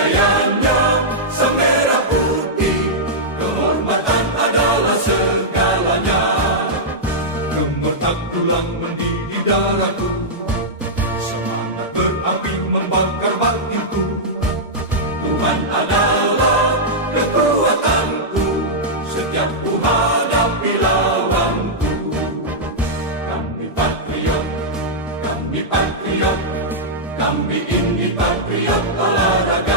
Kejayanya sang merah putih, kehormatan adalah segalanya. Gemetar tulang mendidih darahku, semangat berapi membakar batinku. Tuhan adalah kekuatanku, setiap ku hadapi lawanku. Kami patriot, kami patriot, kami ini patriot olahraga.